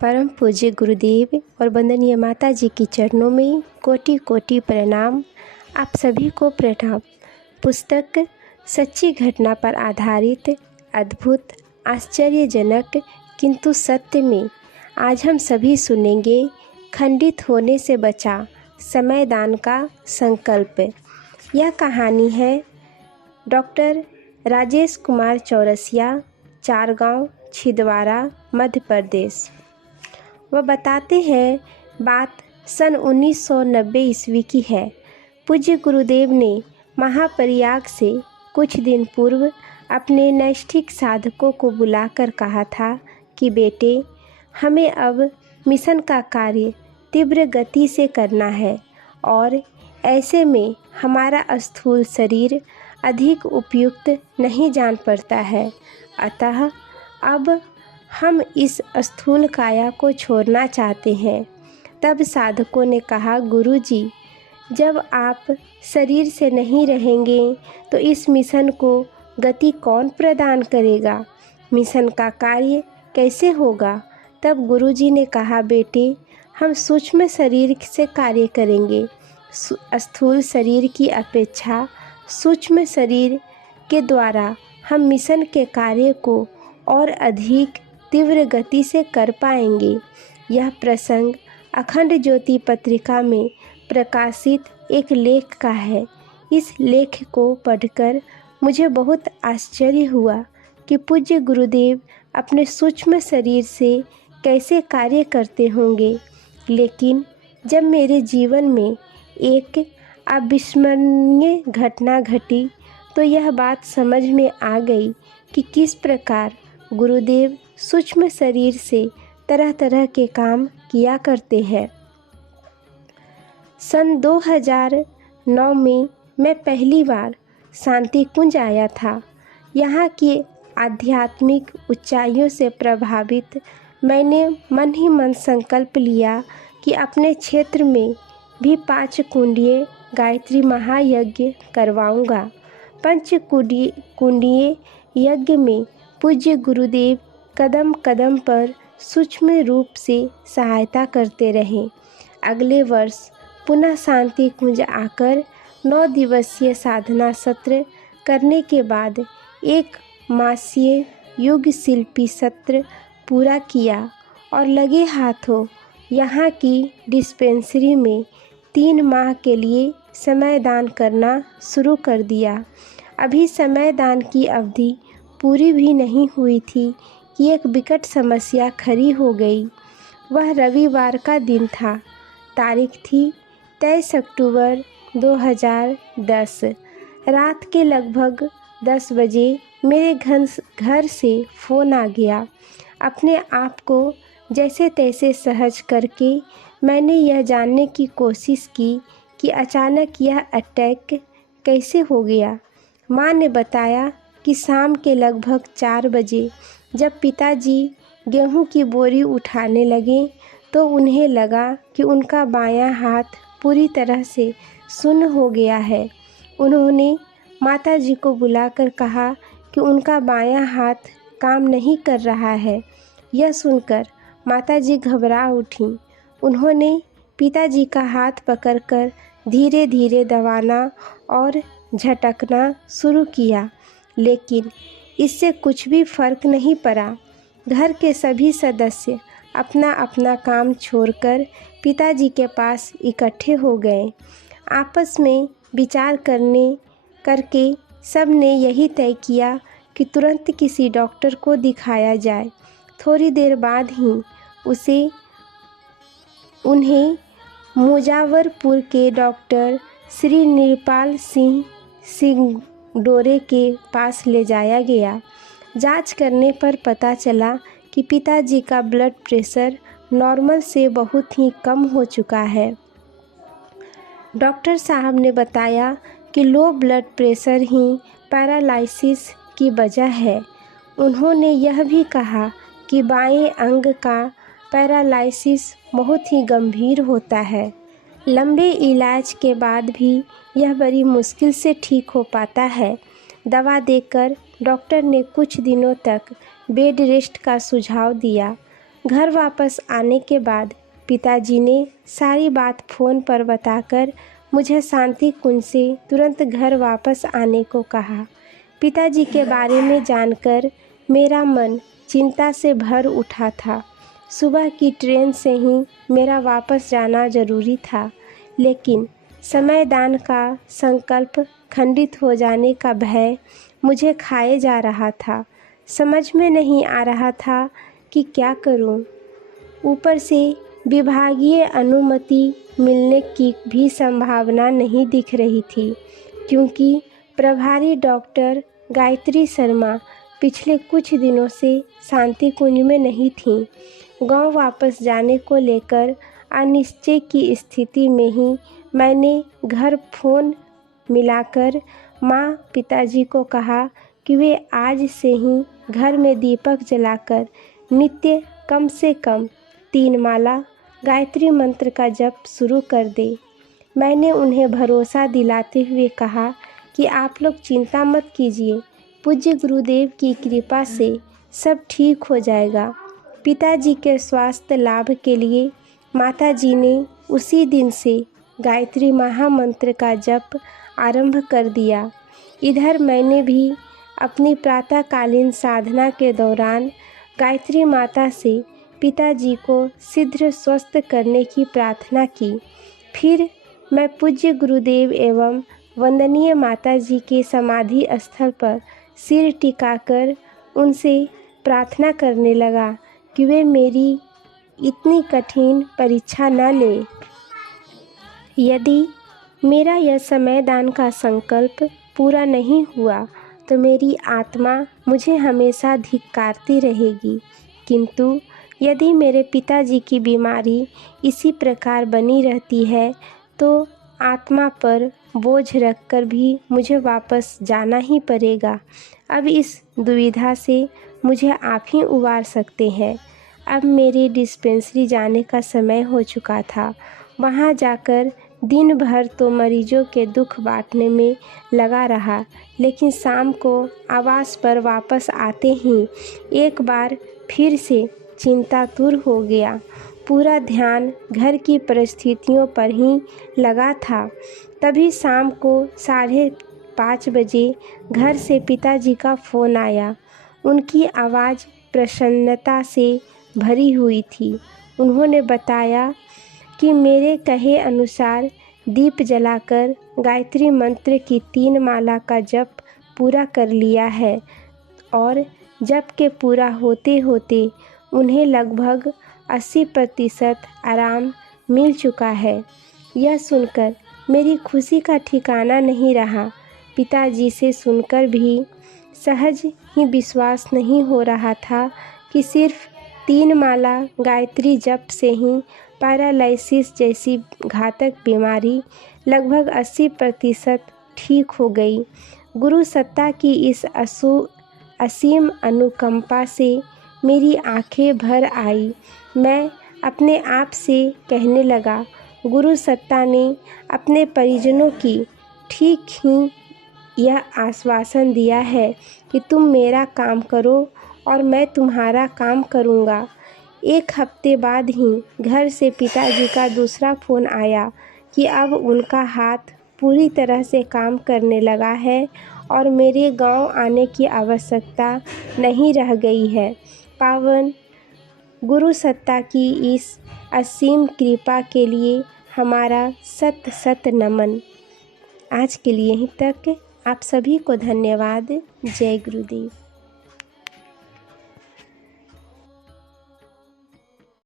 परम पूज्य गुरुदेव और वंदनीय माता जी की चरणों में कोटि कोटि प्रणाम। आप सभी को प्रणाम। पुस्तक सच्ची घटना पर आधारित अद्भुत आश्चर्यजनक किंतु सत्य में आज हम सभी सुनेंगे खंडित होने से बचा समयदान का संकल्प। यह कहानी है डॉक्टर राजेश कुमार चौरसिया, चारगांव, छिंदवाड़ा, मध्य प्रदेश। वह बताते हैं बात सन 1990 ईस्वी की है। पूज्य गुरुदेव ने महाप्रयाग से कुछ दिन पूर्व अपने नैष्ठिक साधकों को बुलाकर कहा था कि बेटे, हमें अब मिशन का कार्य तीव्र गति से करना है और ऐसे में हमारा स्थूल शरीर अधिक उपयुक्त नहीं जान पड़ता है। अतः अब हम इस स्थूल काया को छोड़ना चाहते हैं। तब साधकों ने कहा, गुरुजी, जब आप शरीर से नहीं रहेंगे तो इस मिशन को गति कौन प्रदान करेगा? मिशन का कार्य कैसे होगा? तब गुरुजी ने कहा, बेटे, हम सूक्ष्म शरीर से कार्य करेंगे। स्थूल शरीर की अपेक्षा सूक्ष्म शरीर के द्वारा हम मिशन के कार्य को और अधिक तीव्र गति से कर पाएंगे। यह प्रसंग अखंड ज्योति पत्रिका में प्रकाशित एक लेख का है। इस लेख को पढ़कर मुझे बहुत आश्चर्य हुआ कि पूज्य गुरुदेव अपने सूक्ष्म शरीर से कैसे कार्य करते होंगे। लेकिन जब मेरे जीवन में एक अविस्मरणीय घटना घटी तो यह बात समझ में आ गई कि किस प्रकार गुरुदेव सूक्ष्म शरीर से तरह तरह के काम किया करते हैं। सन 2009 में मैं पहली बार शांति कुंज आया था। यहाँ की आध्यात्मिक ऊंचाइयों से प्रभावित मैंने मन ही मन संकल्प लिया कि अपने क्षेत्र में भी 5 कुंडीय गायत्री महायज्ञ करवाऊंगा। 5 कुंडीय यज्ञ में पूज्य गुरुदेव कदम कदम पर सूक्ष्म रूप से सहायता करते रहें। अगले वर्ष पुनः शांति कुंज आकर 9 दिवसीय साधना सत्र करने के बाद 1 मासीय युग शिल्पी सत्र पूरा किया और लगे हाथों यहाँ की डिस्पेंसरी में 3 माह के लिए समयदान करना शुरू कर दिया। अभी समयदान की अवधि पूरी भी नहीं हुई थी कि एक विकट समस्या खड़ी हो गई। वह रविवार का दिन था। तारीख थी 23 अक्टूबर 2010। रात के लगभग 10 बजे मेरे घर से फ़ोन आ गया। अपने आप को जैसे तैसे सहज करके मैंने यह जानने की कोशिश की कि अचानक यह अटैक कैसे हो गया। माँ ने बताया कि शाम के लगभग 4 बजे जब पिताजी गेहूं की बोरी उठाने लगे तो उन्हें लगा कि उनका बायां हाथ पूरी तरह से सुन्न हो गया है। उन्होंने माताजी को बुलाकर कहा कि उनका बायां हाथ काम नहीं कर रहा है। यह सुनकर माताजी घबरा उठीं। उन्होंने पिताजी का हाथ पकड़कर धीरे धीरे दबाना और झटकना शुरू किया, लेकिन इससे कुछ भी फर्क नहीं पड़ा। घर के सभी सदस्य अपना अपना काम छोड़कर पिताजी के पास इकट्ठे हो गए। आपस में विचार करके सब ने यही तय किया कि तुरंत किसी डॉक्टर को दिखाया जाए। थोड़ी देर बाद ही उन्हें मुजफ्फरपुर के डॉक्टर श्री निरपाल सिंह सिंगडोरे के पास ले जाया गया। जांच करने पर पता चला कि पिताजी का ब्लड प्रेशर नॉर्मल से बहुत ही कम हो चुका है। डॉक्टर साहब ने बताया कि लो ब्लड प्रेशर ही पैरालिसिस की वजह है। उन्होंने यह भी कहा कि बाएं अंग का पैरालिसिस बहुत ही गंभीर होता है। लंबे इलाज के बाद भी यह बड़ी मुश्किल से ठीक हो पाता है। दवा देकर डॉक्टर ने कुछ दिनों तक बेड रेस्ट का सुझाव दिया। घर वापस आने के बाद पिताजी ने सारी बात फ़ोन पर बताकर मुझे शांति कुंज से तुरंत घर वापस आने को कहा। पिताजी के बारे में जानकर मेरा मन चिंता से भर उठा था। सुबह की ट्रेन से ही मेरा वापस जाना ज़रूरी था, लेकिन समयदान का संकल्प खंडित हो जाने का भय मुझे खाए जा रहा था। समझ में नहीं आ रहा था कि क्या करूं। ऊपर से विभागीय अनुमति मिलने की भी संभावना नहीं दिख रही थी, क्योंकि प्रभारी डॉक्टर गायत्री शर्मा पिछले कुछ दिनों से शांति कुंज में नहीं थीं। गांव वापस जाने को लेकर अनिश्चय की स्थिति में ही मैंने घर फ़ोन मिलाकर माँ पिताजी को कहा कि वे आज से ही घर में दीपक जलाकर नित्य कम से कम 3 माला गायत्री मंत्र का जप शुरू कर दे। मैंने उन्हें भरोसा दिलाते हुए कहा कि आप लोग चिंता मत कीजिए, पूज्य गुरुदेव की कृपा से सब ठीक हो जाएगा। पिताजी के स्वास्थ्य लाभ के लिए माताजी ने उसी दिन से गायत्री महामंत्र का जप आरंभ कर दिया। इधर मैंने भी अपनी प्रातःकालीन साधना के दौरान गायत्री माता से पिताजी को शीघ्र स्वस्थ करने की प्रार्थना की। फिर मैं पूज्य गुरुदेव एवं वंदनीय माताजी के समाधि स्थल पर सिर टिकाकर उनसे प्रार्थना करने लगा कि वे मेरी इतनी कठिन परीक्षा न ले। यदि मेरा यह समयदान का संकल्प पूरा नहीं हुआ तो मेरी आत्मा मुझे हमेशा धिक्कारती रहेगी, किंतु यदि मेरे पिताजी की बीमारी इसी प्रकार बनी रहती है तो आत्मा पर बोझ रखकर भी मुझे वापस जाना ही पड़ेगा। अब इस दुविधा से मुझे आप ही उबार सकते हैं। अब मेरे डिस्पेंसरी जाने का समय हो चुका था। वहाँ जाकर दिन भर तो मरीजों के दुख बांटने में लगा रहा, लेकिन शाम को आवास पर वापस आते ही एक बार फिर से चिंतातुर हो गया। पूरा ध्यान घर की परिस्थितियों पर ही लगा था। तभी शाम को 5:30 बजे घर से पिताजी का फ़ोन आया। उनकी आवाज़ प्रसन्नता से भरी हुई थी। उन्होंने बताया कि मेरे कहे अनुसार दीप जलाकर गायत्री मंत्र की 3 माला का जप पूरा कर लिया है और जप के पूरा होते होते उन्हें लगभग 80% आराम मिल चुका है। यह सुनकर मेरी खुशी का ठिकाना नहीं रहा। पिताजी से सुनकर भी सहज ही विश्वास नहीं हो रहा था कि सिर्फ 3 माला गायत्री जप से ही पैरालिसिस जैसी घातक बीमारी लगभग 80% ठीक हो गई। गुरु सत्ता की इस असीम अनुकंपा से मेरी आंखें भर आई। मैं अपने आप से कहने लगा, गुरु सत्ता ने अपने परिजनों की ठीक ही यह आश्वासन दिया है कि तुम मेरा काम करो और मैं तुम्हारा काम करूँगा। 1 हफ्ते बाद ही घर से पिताजी का दूसरा फ़ोन आया कि अब उनका हाथ पूरी तरह से काम करने लगा है और मेरे गांव आने की आवश्यकता नहीं रह गई है। पावन गुरु सत्ता की इस असीम कृपा के लिए हमारा सत सत नमन। आज के लिए यहीं तक। आप सभी को धन्यवाद। जय गुरुदेव।